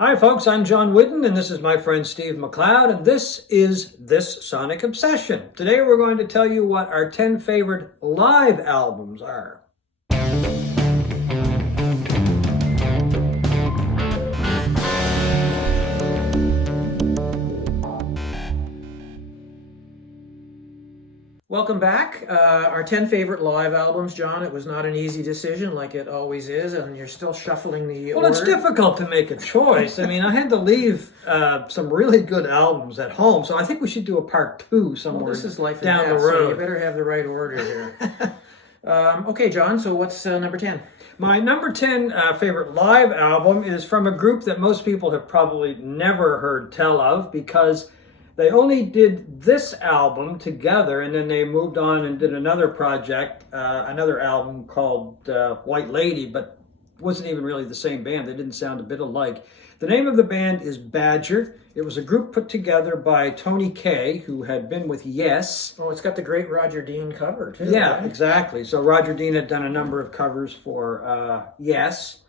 Hi, folks. I'm John Whidden, and this is my friend Steve McLeod, and this is This Sonic Obsession. Today, we're going to tell you what our 10 favorite live albums are. Welcome back. Our 10 favorite live albums, John. It was not an easy decision like it always is, and you're still shuffling the Well, order. it's difficult to make a choice. I mean, I had to leave some really good albums at home, so I think we should do a part two somewhere This is life and down death, the road. so you better have the right order here. Okay, John, so what's number 10? My number 10 favorite live album is from a group that most people have probably never heard tell of because they only did this album together and then they moved on and did another project, another album called White Lady, but wasn't even really the same band. They didn't sound a bit alike. The name of the band is Badger. It was a group put together by Tony Kaye, who had been with Yes. Oh, it's got the great Roger Dean cover, too. Yeah, right? exactly. So Roger Dean had done a number of covers for Yes.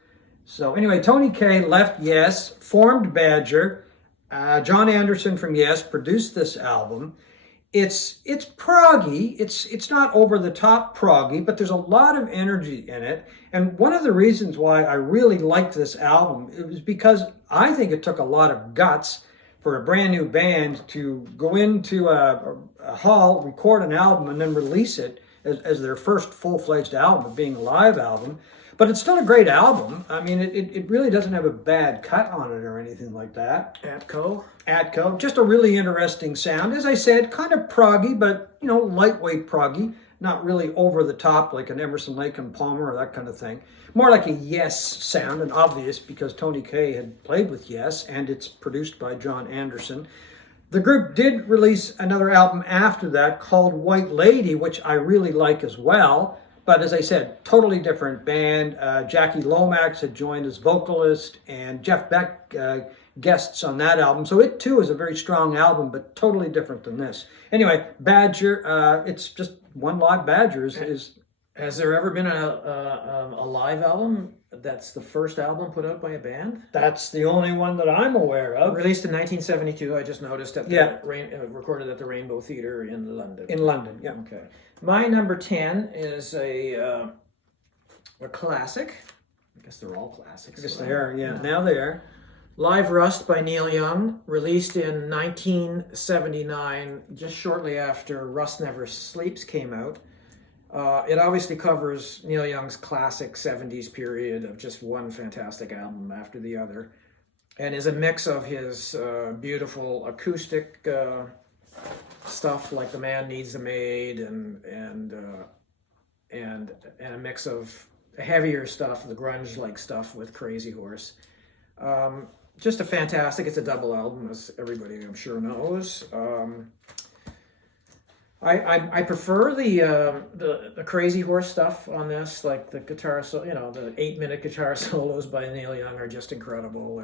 So anyway, Tony Kaye left Yes, formed Badger. John Anderson from Yes produced this album. It's proggy. It's not over the top proggy, but there's a lot of energy in it. And one of the reasons why I really liked this album it was because I think it took a lot of guts for a brand new band to go into a hall, record an album, and then release it as their first full-fledged album, being a live album. But it's still a great album. I mean, it really doesn't have a bad cut on it or anything like that. Atco, just a really interesting sound. As I said, kind of proggy, but, lightweight proggy. Not really over the top like an Emerson, Lake and Palmer or that kind of thing. More like a Yes sound, and obvious because Tony Kaye had played with Yes, and it's produced by John Anderson. The group did release another album after that called White Lady, which I really like as well. But as I said, totally different band. Jackie Lomax had joined as vocalist, and Jeff Beck guests on that album. So it too is a very strong album, but totally different than this. Anyway, Badger, it's just one live Badger is Has there ever been a live album that's the first album put out by a band? that's the only one that I'm aware of. Released in 1972, I just noticed at the recorded at the Rainbow Theatre in London. In London, yeah. Okay. My number 10 is a classic. I guess they're all classics. I guess they are, yeah. Now they are. Live Rust by Neil Young, released in 1979, just shortly after Rust Never Sleeps came out. It obviously covers Neil Young's classic 70s period of just one fantastic album after the other, and is a mix of his beautiful acoustic stuff like The Man Needs a Maid and a mix of heavier stuff, the grunge-like stuff with Crazy Horse. Just a fantastic, it's a double album, as everybody I'm sure knows. I prefer the Crazy Horse stuff on this, like the guitar, the 8-minute guitar solos by Neil Young are just incredible.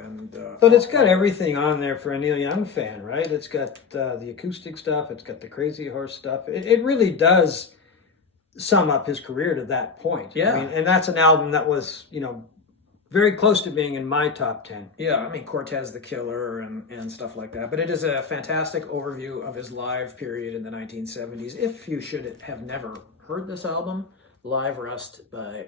But it's got everything on there for a Neil Young fan, right? It's got the acoustic stuff, it's got the Crazy Horse stuff. It really does sum up his career to that point. Yeah. I mean, and that's an album that was, very close to being in my top 10. Yeah, I mean, Cortez the Killer and stuff like that. But it is a fantastic overview of his live period in the 1970s. If you should have never heard this album, Live Rust by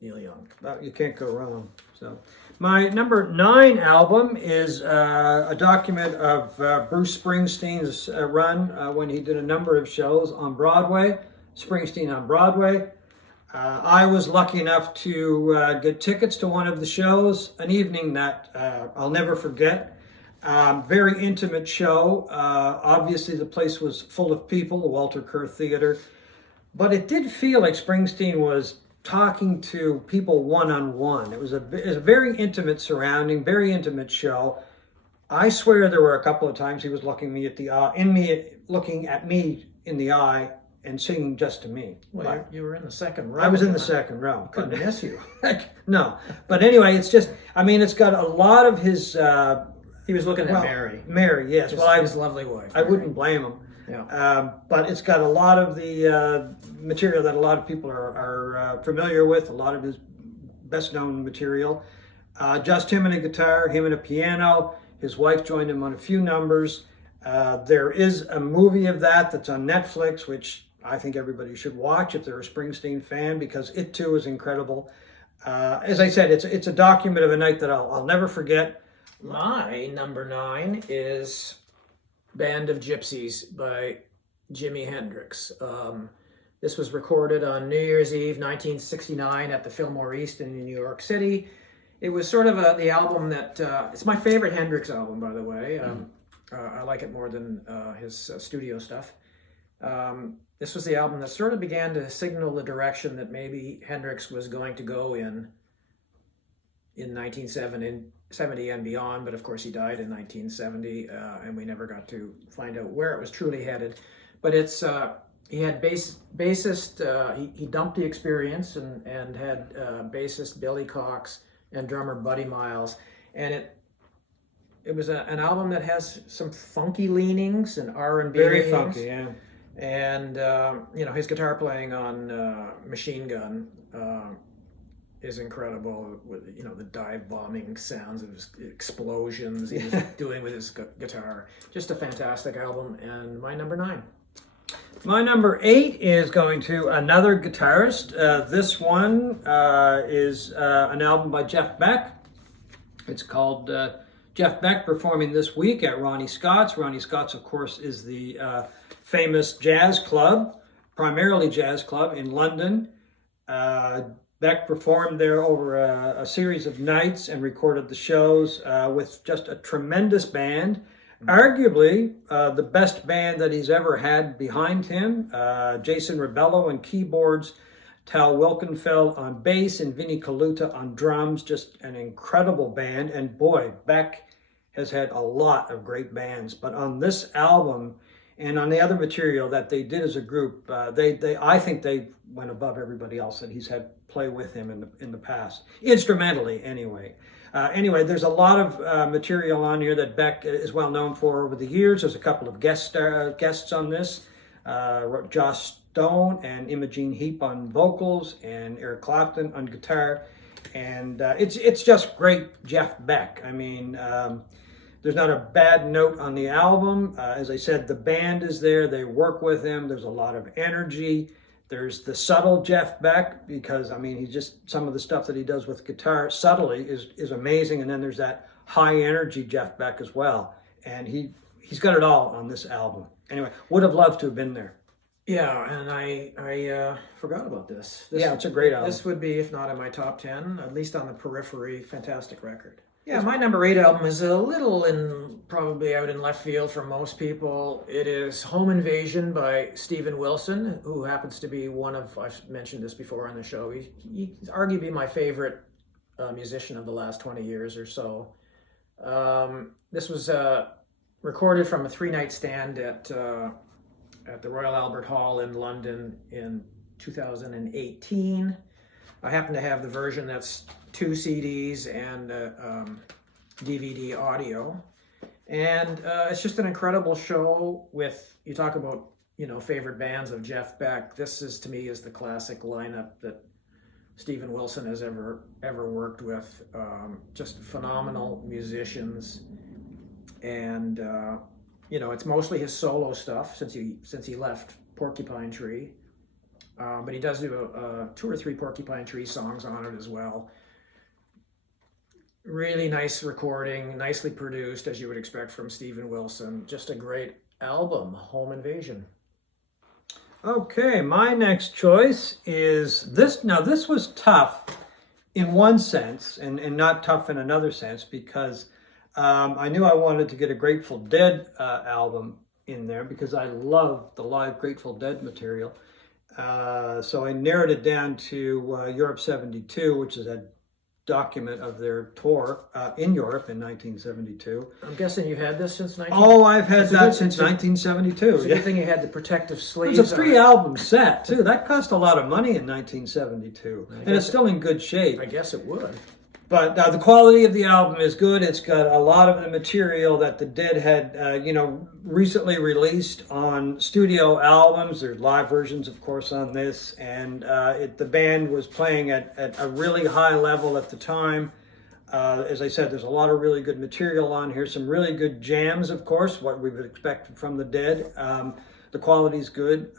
Neil Young. You can't go wrong. So, my number 9 album is a document of Bruce Springsteen's run when he did a number of shows on Broadway. Springsteen on Broadway. I was lucky enough to get tickets to one of the shows, an evening that I'll never forget. Very intimate show. Obviously, the place was full of people, the Walter Kerr Theater. But it did feel like Springsteen was talking to people one-on-one. It was a very intimate surrounding, very intimate show. I swear there were a couple of times he was looking at me in the eye and singing just to me. Well, you were in the second row. I was in the second row. Couldn't miss you. No. But anyway, it's got a lot of his... He was looking at Mary. Mary, yes. His lovely wife. I wouldn't blame him. Yeah. But it's got a lot of the material that a lot of people are familiar with, a lot of his best-known material. Just him and a guitar, him and a piano. His wife joined him on a few numbers. There is a movie of that that's on Netflix, which I think everybody should watch if they're a Springsteen fan, because it too is incredible. As I said, it's a document of a night that I'll never forget. My number 9 is Band of Gypsies by Jimi Hendrix. This was recorded on New Year's Eve, 1969 at the Fillmore East in New York City. It was sort of the album that, it's my favorite Hendrix album, by the way. I like it more than his studio stuff. This was the album that sort of began to signal the direction that maybe Hendrix was going to go in 1970 and beyond, but of course he died in 1970, and we never got to find out where it was truly headed. But it's he had bassist, he dumped the experience and had bassist Billy Cox and drummer Buddy Miles, and it was an album that has some funky leanings and R&B Very leanings. funky, yeah. And his guitar playing on Machine Gun is incredible. With the dive bombing sounds of his explosions he was doing with his guitar. Just a fantastic album. And my number 9. My number 8 is going to another guitarist. This one is an album by Jeff Beck. It's called Jeff Beck Performing This Week at Ronnie Scott's. Ronnie Scott's, of course, is the famous jazz club, primarily jazz club in London. Beck performed there over a series of nights and recorded the shows with just a tremendous band. Arguably the best band that he's ever had behind him. Jason Rebello on keyboards, Tal Wilkenfeld on bass, and Vinnie Colaiuta on drums. Just an incredible band. And boy, Beck has had a lot of great bands. But on this album and on the other material that they did as a group, I think they went above everybody else that he's had play with him in the past, instrumentally anyway. Anyway, there's a lot of material on here that Beck is well known for over the years. There's a couple of guests on this. Joss Stone and Imogen Heap on vocals, and Eric Clapton on guitar. And it's just great Jeff Beck. I mean, there's not a bad note on the album. As I said, the band is there. They work with him. There's a lot of energy. There's the subtle Jeff Beck, because, I mean, some of the stuff that he does with guitar subtly is amazing. And then there's that high energy Jeff Beck as well. And he's got it all on this album. Anyway, would have loved to have been there. Yeah, and I forgot about this. Yeah, it's a great album. This would be, if not in my top 10, at least on the periphery, fantastic record. Yeah, my number 8 album is a little probably out in left field for most people. It is Home Invasion by Steven Wilson, who happens to be I've mentioned this before on the show, he's arguably my favorite musician of the last 20 years or so. This was recorded from a 3-night stand at the Royal Albert Hall in London in 2018. I happen to have the version that's 2 CDs and DVD audio. And it's just an incredible show you talk about, favorite bands of Jeff Beck. This to me is the classic lineup that Steven Wilson has ever worked with. Just phenomenal musicians. And, it's mostly his solo stuff since he left Porcupine Tree. But he does do 2 or 3 Porcupine Tree songs on it as well. Really nice recording, nicely produced, as you would expect from Steven Wilson. Just a great album, Home Invasion. Okay, my next choice is this. Now, this was tough in one sense and not tough in another sense, because I knew I wanted to get a Grateful Dead album in there because I love the live Grateful Dead material. So I narrowed it down to Europe 72, which is a document of their tour in Europe in 1972. I'm guessing you had this since 19... Oh, I've had that since 1972. It's a good thing you had the protective sleeves. It was a 3-album set, too. That cost a lot of money in 1972. And it's still in good shape. I guess it would. But the quality of the album is good. It's got a lot of the material that the Dead had, recently released on studio albums. There's live versions, of course, on this. And the band was playing at a really high level at the time. As I said, there's a lot of really good material on here. Some really good jams, of course, what we would expect from the Dead. The quality's good.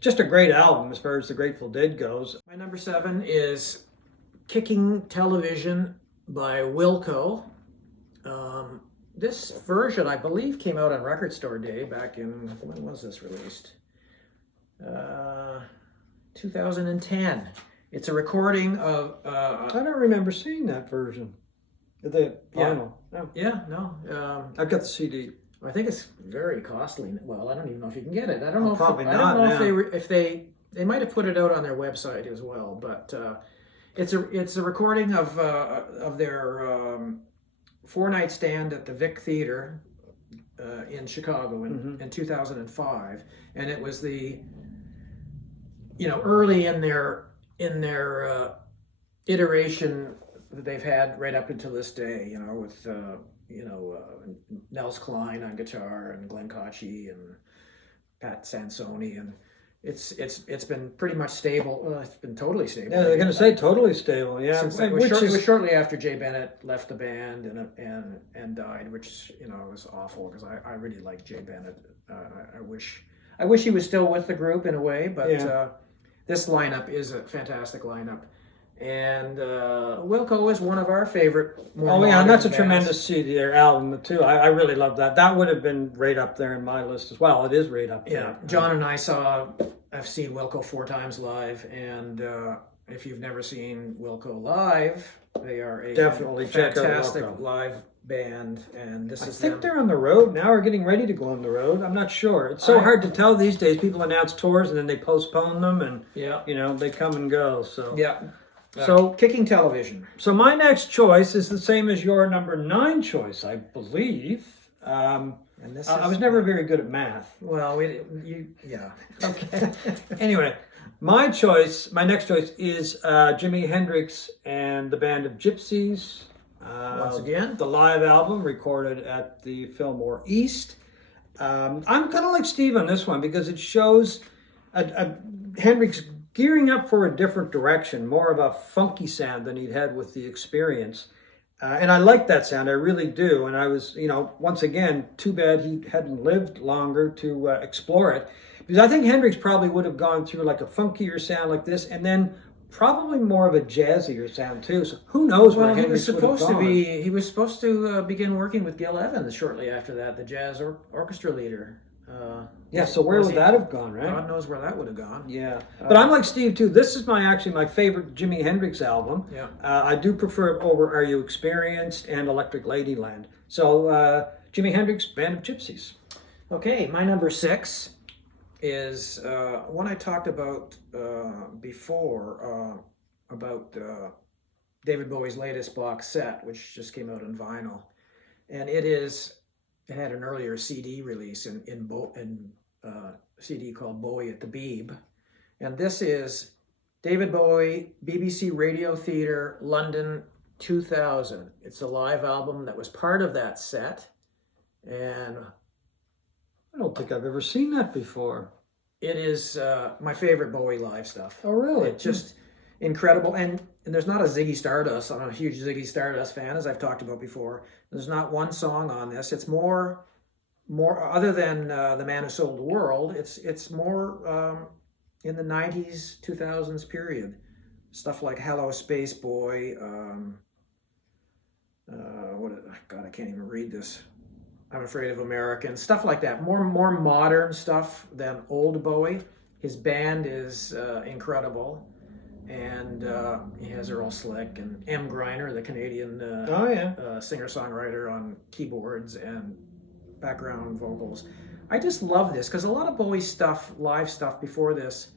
Just a great album as far as the Grateful Dead goes. My number 7 is Kicking Television by Wilco. This version, I believe, came out on Record Store Day back in, when was this released? 2010. It's a recording of... I don't remember seeing that version. The vinyl. No. Yeah, no. I've got the CD. I think it's very costly. Well, I don't even know if you can get it. I don't know. Probably I not don't know now. if they might have put it out on their website as well. But it's a recording of their 4-night stand at the Vic Theater in Chicago in 2005, and it was the early in their iteration that they've had right up until this day. With Nels Cline on guitar and Glenn Cocchi and Pat Sansoni, and it's been pretty much stable. It's been totally stable. Yeah, they're going to say totally stable. Yeah, It was shortly after Jay Bennett left the band and died, which was awful because I really liked Jay Bennett. I wish he was still with the group in a way, but this lineup is a fantastic lineup. And Wilco is one of our favorite. And that's a tremendous CD or album too. I really love that. That would have been right up there in my list as well. It is right up there. Yeah, John and I've seen Wilco 4 times live, and if you've never seen Wilco live, they are a Definitely check out fantastic Wilco. live band. And this I is think them. they're on the road now or getting ready to go on the road. I'm not sure. It's so hard to tell these days. People announce tours and then they postpone them, and they come and go. So Yeah. So Kicking Television. So my next choice is the same as your number 9 choice, I believe. And this I was never very good at math. Well, Okay. Anyway, my next choice is Jimi Hendrix and the band of Gypsies. Once again, the live album recorded at the Fillmore East. I'm kind of like Steve on this one because it shows a Hendrix gearing up for a different direction, more of a funky sound than he'd had with the Experience. And I like that sound, I really do. And I was, once again, too bad he hadn't lived longer to explore it. Because I think Hendrix probably would have gone through like a funkier sound like this, and then probably more of a jazzier sound too. So who knows where Hendrix would have gone. He was supposed to begin working with Gil Evans shortly after that, the jazz orchestra leader. So where would that have gone, right? God knows where that would have gone. Yeah, but I'm like Steve too. This is actually my favorite Jimi Hendrix album. Yeah, I do prefer it over Are You Experienced and Electric Ladyland. So Jimi Hendrix, Band of Gypsies. Okay, my number 6 is one I talked about before about David Bowie's latest box set, which just came out on vinyl, and it had an earlier CD release in CD called Bowie at the Beeb, and this is David Bowie, BBC Radio Theatre, London 2000. It's a live album that was part of that set, and I don't think I've ever seen that before. it is my favorite Bowie live stuff. Oh, really? It's just incredible, and there's not a Ziggy Stardust. I'm a huge Ziggy Stardust fan, as I've talked about before. There's not one song on this. It's more other than The Man Who Sold the World. It's more in the 90s, 2000s period. Stuff like Hello Space Boy. God, I can't even read this. I'm Afraid of Americans. Stuff like that. More modern stuff than old Bowie. His band is incredible. And he has Earl Slick and M. Griner, the Canadian singer-songwriter, on keyboards and background vocals. I just love this because a lot of Bowie stuff, live stuff before this,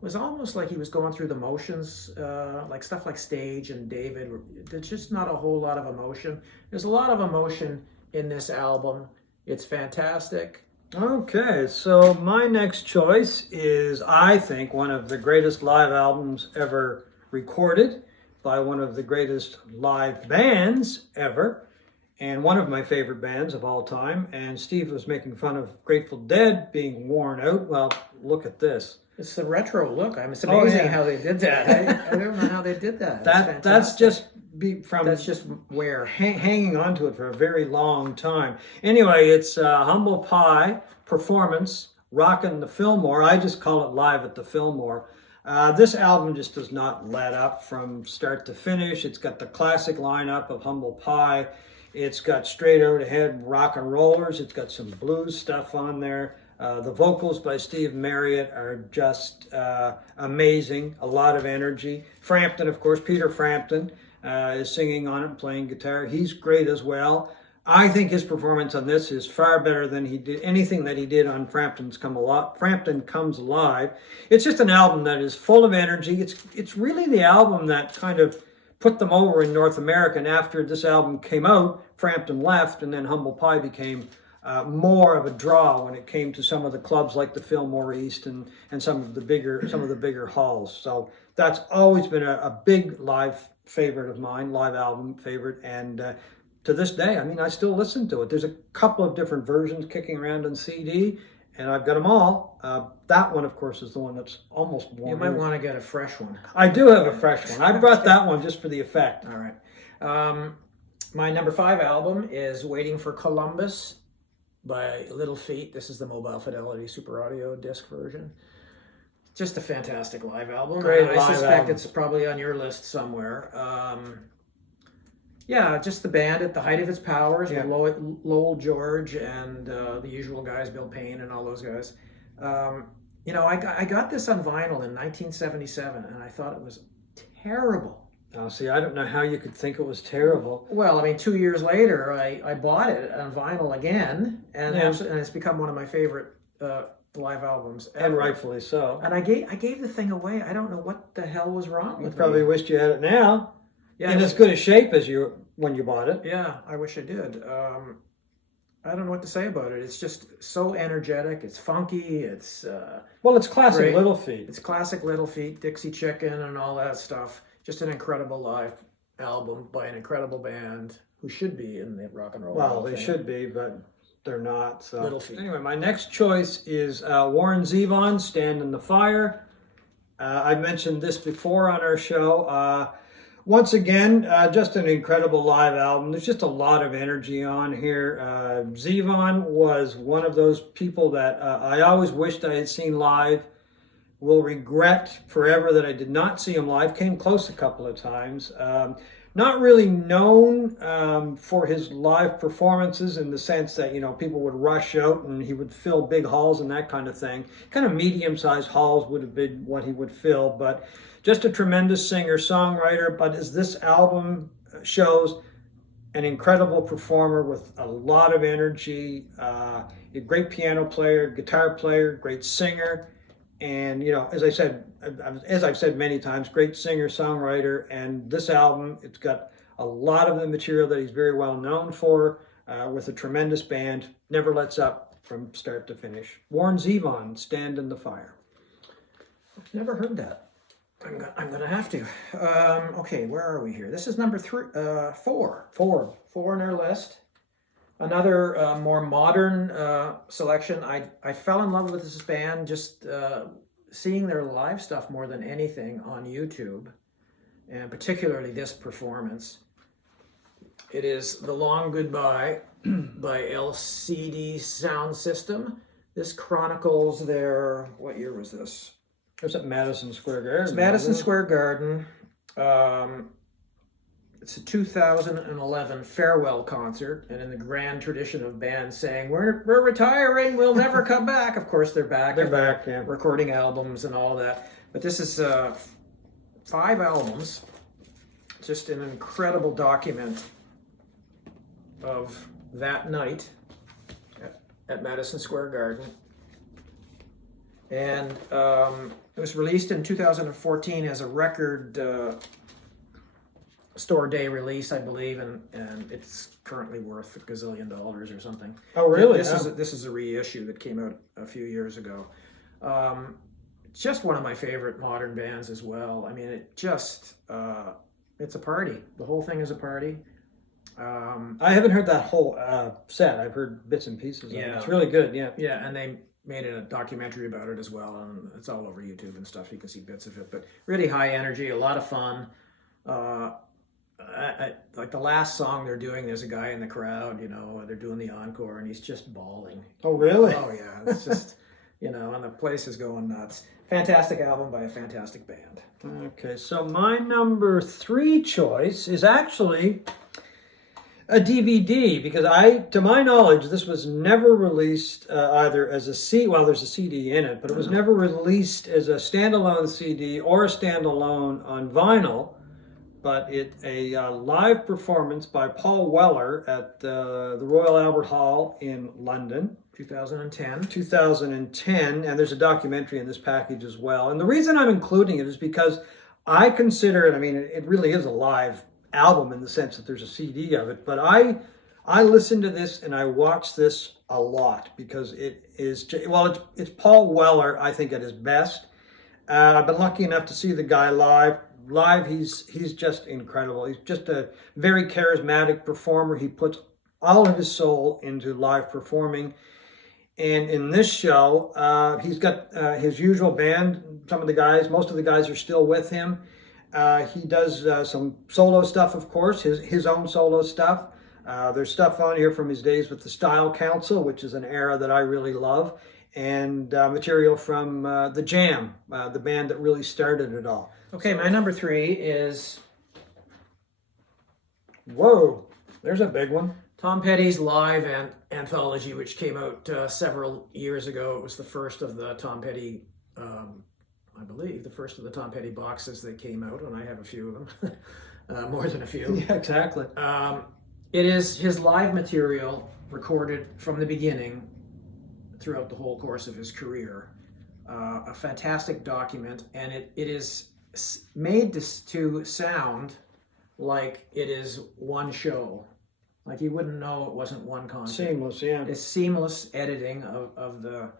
was almost like he was going through the motions, like stuff like Stage and David. There's just not a whole lot of emotion. There's a lot of emotion in this album. It's fantastic. Okay, so my next choice is, I think, one of the greatest live albums ever recorded by one of the greatest live bands ever, and one of my favorite bands of all time. And Steve was making fun of Grateful Dead being worn out. Well, look at this. It's the retro look. It's amazing how they did that. I don't know how they did that. That's just That's just where hanging on to it for a very long time. Anyway, it's Humble Pie performance, rockin' the Fillmore. I just call it Live at the Fillmore. This album just does not let up from start to finish. It's got the classic lineup of Humble Pie. It's got straight out ahead rock and rollers. It's got some blues stuff on there. The vocals by Steve Marriott are just amazing. A lot of energy. Frampton, of course, Peter Frampton is singing on it, playing guitar. He's great as well. I think his performance on this is far better than he did anything that he did on Frampton Comes Alive. It's just an album that is full of energy. It's really the album that kind of put them over in North America. And after this album came out, Frampton left, and then Humble Pie became more of a draw when it came to some of the clubs like the Fillmore East and some of the bigger halls. So that's always been a big live favorite of mine, live album favorite, and to this day, I mean, I still listen to it. There's a couple of different versions kicking around on CD, and I've got them all. That one, of course, is the one that's almost worn. You might want to get a fresh one. I do have a fresh one. I brought that one just for the effect. All right. My number 5 album is Waiting for Columbus by Little Feat. This is the Mobile Fidelity Super Audio disc version. Just a fantastic live album. Great I live suspect album. it's probably on your list somewhere. Yeah, just the band at the height of its powers with Lowell George and the usual guys, Bill Payne and all those guys. I got this on vinyl in 1977, and I thought it was terrible. Oh, see, I don't know how you could think it was terrible. Well, I mean, 2 years later, I bought it on vinyl again, and it's become one of my favorite live albums ever. And rightfully so. And I gave the thing away. I don't know what the hell was wrong with You probably wished you had it now. Yeah, in as good a shape as when you bought it. Yeah, I wish I did. I don't know what to say about it. It's just so energetic. It's funky. It's it's classic great. Little Feat. It's classic Little Feat, Dixie Chicken, and all that stuff. Just an incredible live album by an incredible band who should be in the Rock and Roll Hall Well, of they Fame. should be, but they're not. So. Little Feat. Anyway, my next choice is Warren Zevon, Stand in the Fire. I mentioned this before on our show. Once again, just an incredible live album. There's just a lot of energy on here. Zivan was one of those people that I always wished I had seen live. Will regret forever that I did not see him live. Came close a couple of times. Not really known for his live performances in the sense that, people would rush out and he would fill big halls and that kind of thing. Kind of medium-sized halls would have been what he would fill, but just a tremendous singer-songwriter. But as this album shows, an incredible performer with a lot of energy, a great piano player, guitar player, great singer. And, as I've said many times, great singer-songwriter. And this album, it's got a lot of the material that he's very well known for, with a tremendous band. Never lets up from start to finish. Warren Zevon, Stand in the Fire. Never heard that. I'm going to have to. Okay, where are we here? This is number 4. Four on our list. Another more modern selection. I fell in love with this band just seeing their live stuff more than anything on YouTube, and particularly this performance. It is The Long Goodbye by LCD Sound System. This chronicles their, what year was this? It was at Madison Square Garden. It's Madison Square Garden. It's a 2011 farewell concert, and in the grand tradition of bands saying, we're retiring, we'll never come back. Of course, they're back. They're back, yeah. Recording albums and all that. But this is 5 albums, just an incredible document of that night at Madison Square Garden. And it was released in 2014 as a record store day release, I believe, and it's currently worth $1 gazillion or something. Oh, really? This is a reissue that came out a few years ago. It's just one of my favorite modern bands as well. I mean, it's a party. The whole thing is a party. I haven't heard that whole set. I've heard bits and pieces of it. It's really good, yeah. Yeah, and they made a documentary about it as well, and it's all over YouTube and stuff. You can see bits of it, but really high energy, a lot of fun. like the last song they're doing, there's a guy in the crowd, they're doing the encore, and he's just bawling. Oh, really? Oh yeah, it's just, and the place is going nuts. Fantastic album by a fantastic band. Okay, so my number 3 choice is actually a DVD, because to my knowledge, this was never released either as a CD. Well, there's a CD in it, but it was never released as a standalone CD or a standalone on vinyl. But it's a live performance by Paul Weller at the Royal Albert Hall in London. 2010, and there's a documentary in this package as well. And the reason I'm including it is because I consider it, it really is a live album in the sense that there's a CD of it, but I listen to this and I watch this a lot because it's Paul Weller, I think, at his best. I've been lucky enough to see the guy live. He's just incredible. He's just a very charismatic performer. He puts all of his soul into live performing. And in this show, he's got his usual band. Most of the guys are still with him. He does some solo stuff, of course, his own solo stuff. There's stuff on here from his days with the Style Council, which is an era that I really love, and material from The Jam, the band that really started it all. Okay, my number 3 is... Whoa, there's a big one. Tom Petty's live anthology, which came out several years ago. It was the first of the Tom Petty, I believe, the first of the Tom Petty boxes that came out, and I have a few of them, more than a few. Yeah, exactly. It is his live material recorded from the beginning throughout the whole course of his career. A fantastic document, and it is made to sound like it is one show. Like you wouldn't know it wasn't one concert. Seamless, yeah. It's seamless editing of the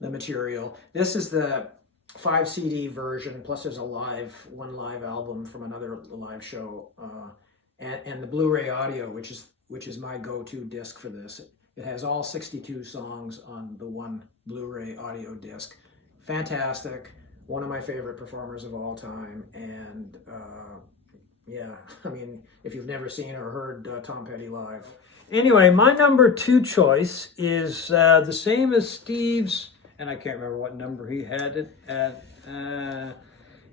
material. This is the 5 CD version, plus there's one live album from another live show, and the Blu-ray audio, which is my go-to disc for this. It has all 62 songs on the one Blu-ray audio disc. Fantastic. One of my favorite performers of all time, and yeah, if you've never seen or heard Tom Petty live. Anyway, my number 2 choice is the same as Steve's, and I can't remember what number he had it at.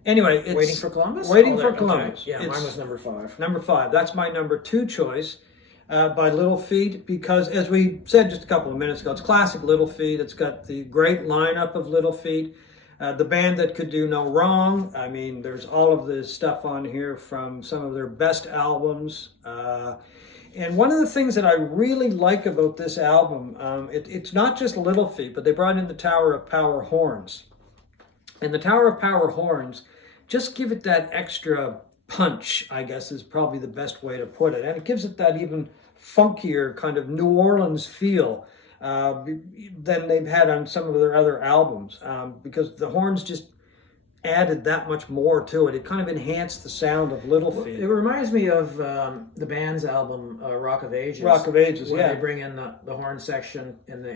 Anyway, it's Waiting for Columbus? Waiting for Columbus. Okay. Yeah, mine was number 5. Number 5. That's my number 2 choice by Little Feat, because as we said just a couple of minutes ago, it's classic Little Feat. It's got the great lineup of Little Feat. The band that could do no wrong. There's all of the stuff on here from some of their best albums. And one of the things that I really like about this album, it's not just Little Feat, but they brought in the Tower of Power horns. And the Tower of Power horns just give it that extra punch, I guess is probably the best way to put it. And it gives it that even funkier kind of New Orleans feel than they've had on some of their other albums, because the horns just added that much more to it. It kind of enhanced the sound of Little Feat. It reminds me of the band's album Rock of Ages. Rock of Ages, where yeah. they bring in the horn section, and the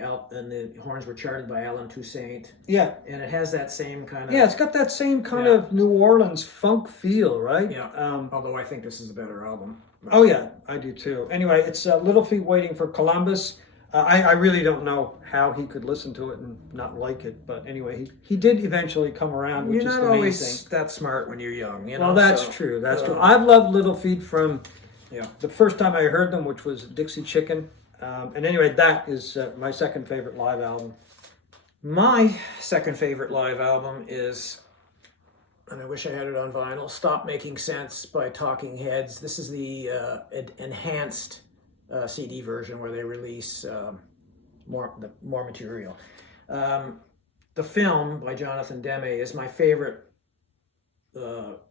horns were charted by Alan Toussaint. Yeah. And it has that same kind of... Yeah, it's got that same kind of New Orleans funk feel, right? Yeah, although I think this is a better album. Oh yeah, I do too. Anyway, it's Little Feat Waiting for Columbus. I really don't know how he could listen to it and not like it, but anyway, he did eventually come around, which is the main thing. You're not always that smart when you're young, Well, that's true. That's true. I've loved Little Feat from the first time I heard them, which was Dixie Chicken. And anyway, that is my second favorite live album. My second favorite live album is, and I wish I had it on vinyl, Stop Making Sense by Talking Heads. This is the enhanced CD version where they release more material. The film by Jonathan Demi is my favorite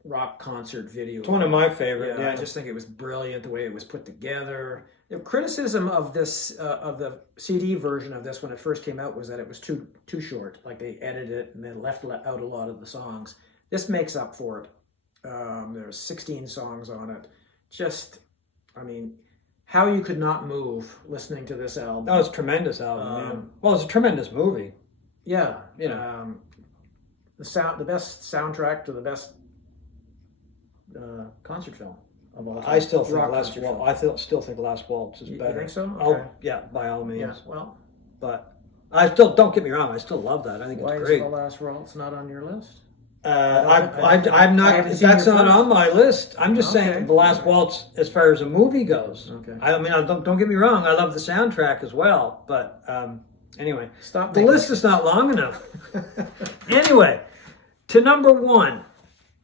rock concert video. It's one of my favorite. Yeah, I just think it was brilliant the way it was put together. The criticism of this of the CD version of this when it first came out was that it was too short. Like they edited it and they left out a lot of the songs. This makes up for it. There's 16 songs on it. How you could not move listening to this album. Oh, it's a tremendous album. Well, it's a tremendous movie. Yeah, the best soundtrack to the best concert film. of all time. I still think Rock Last concert Waltz. film. I still think Last Waltz is You better. think so? Oh, Okay. yeah, by all means. Yeah. Well, But I still, don't get me wrong, I still love that. I think why it's is great. The Last Waltz not on your list? I'm not. haven't seen That's your not first. on my list. I'm just Okay. saying the Last Waltz, as far as a movie goes. Okay. I mean, don't get me wrong. I love the soundtrack as well. But anyway, Stop. the list is not long enough. Anyway, to number one,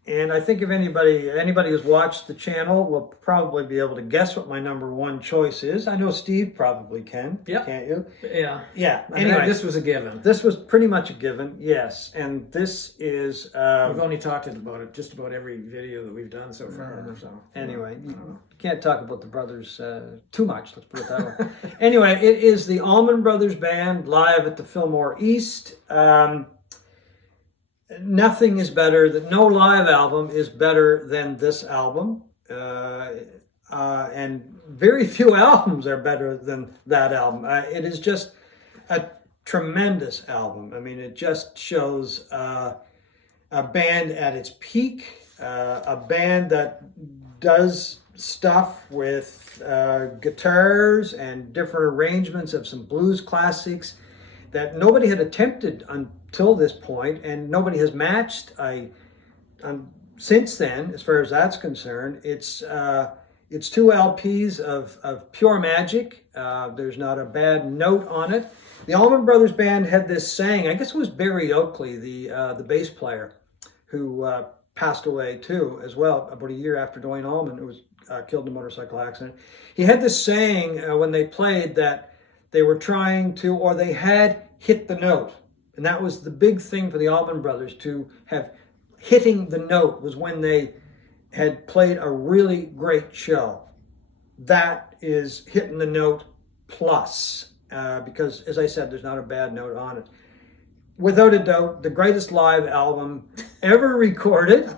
and I think if anybody who's watched the channel will probably be able to guess what my number one choice is. I know Steve probably can. Yep. Can't you? Yeah. Yeah. I mean, Anyway, this was a given. this was pretty much a given. Yes, and this is. We've only talked about it just about every video that we've done so far. So Anyway, you can't talk about the brothers too much, let's put it that way. Anyway, it is the Allman Brothers Band live at the Fillmore East. Nothing is better, no live album is better than this album. And very few albums are better than that album. It is just a tremendous album. I mean, it just shows a band at its peak, a band that does stuff with guitars and different arrangements of some blues classics that nobody had attempted until this point, and nobody has matched since then, as far as that's concerned. It's 2 LPs of pure magic. There's not a bad note on it. The Allman Brothers Band had this saying, I guess it was Barry Oakley, the bass player, who passed away too, as well, about a year after Duane Allman, who was killed in a motorcycle accident. He had this saying when they played that they were trying to, or they had hit the note. And that was the big thing for the Allman Brothers, to have hitting the note was when they had played a really great show. That is hitting the note plus, because as I said, there's not a bad note on it. Without a doubt, the greatest live album ever recorded.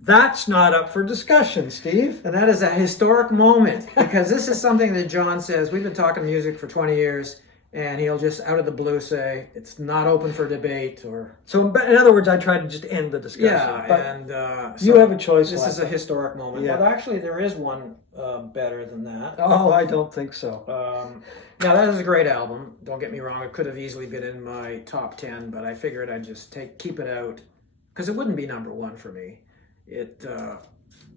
That's not up for discussion, Steve. And that is a historic moment, because this is something that John says. We've been talking music for 20 years, and he'll just out of the blue say it's not open for debate. Or so, in other words, I tried to just end the discussion. Yeah, but and you have a choice. This is a historic moment, Yeah. but actually there is one better than that. Oh, I don't think so. Now that is a great album. Don't get me wrong; it could have easily been in my top 10, but I figured I'd just keep it out because it wouldn't be number one for me.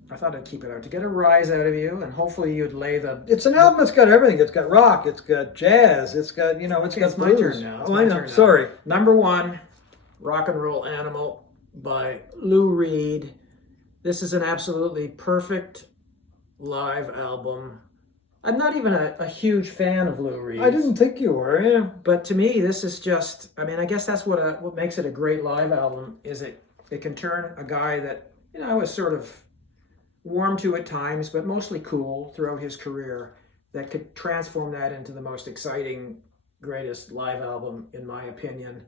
I thought I'd keep it out to get a rise out of you, and hopefully you'd lay the. It's an album that's got everything. It's got rock. It's got jazz. It's got it's got It's my blues. turn now. Oh, I know. Sorry. Number one, Rock and Roll Animal by Lou Reed. This is an absolutely perfect live album. I'm not even a huge fan of Lou Reed. I didn't think you were. Yeah. But to me, this is just. I mean, I guess that's what makes it a great live album. Is it can turn a guy that I was sort of warm to at times, but mostly cool throughout his career, that could transform that into the most exciting, greatest live album, in my opinion.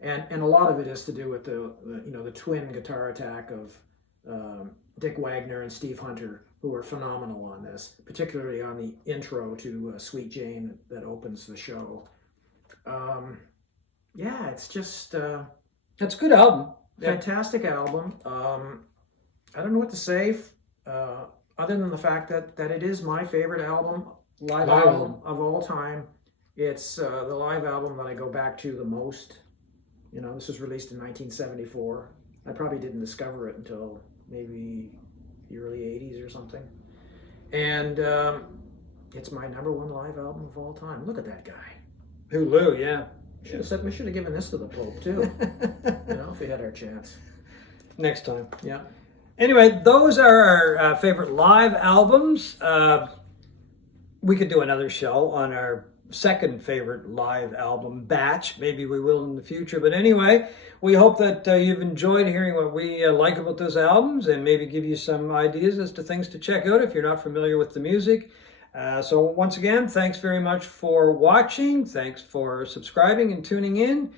And a lot of it is to do with the twin guitar attack of Dick Wagner and Steve Hunter, who are phenomenal on this, particularly on the intro to Sweet Jane that opens the show. Yeah, it's just That's a good album. fantastic album. I don't know what to say other than the fact that it is my favorite live album of all time. It's the live album that I go back to the most. This was released in 1974. I probably didn't discover it until maybe the early 80s or something. And it's my number one live album of all time. Look at that guy. Who, Lou? Yeah. We should have given this to the Pope too. If we had our chance. Next time. Yeah. Anyway, those are our favorite live albums. We could do another show on our second favorite live album batch. Maybe we will in the future. But anyway, we hope that you've enjoyed hearing what we like about those albums, and maybe give you some ideas as to things to check out if you're not familiar with the music. So once again, thanks very much for watching. Thanks for subscribing and tuning in.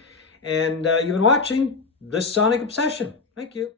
And you've been watching This Sonic Obsession. Thank you.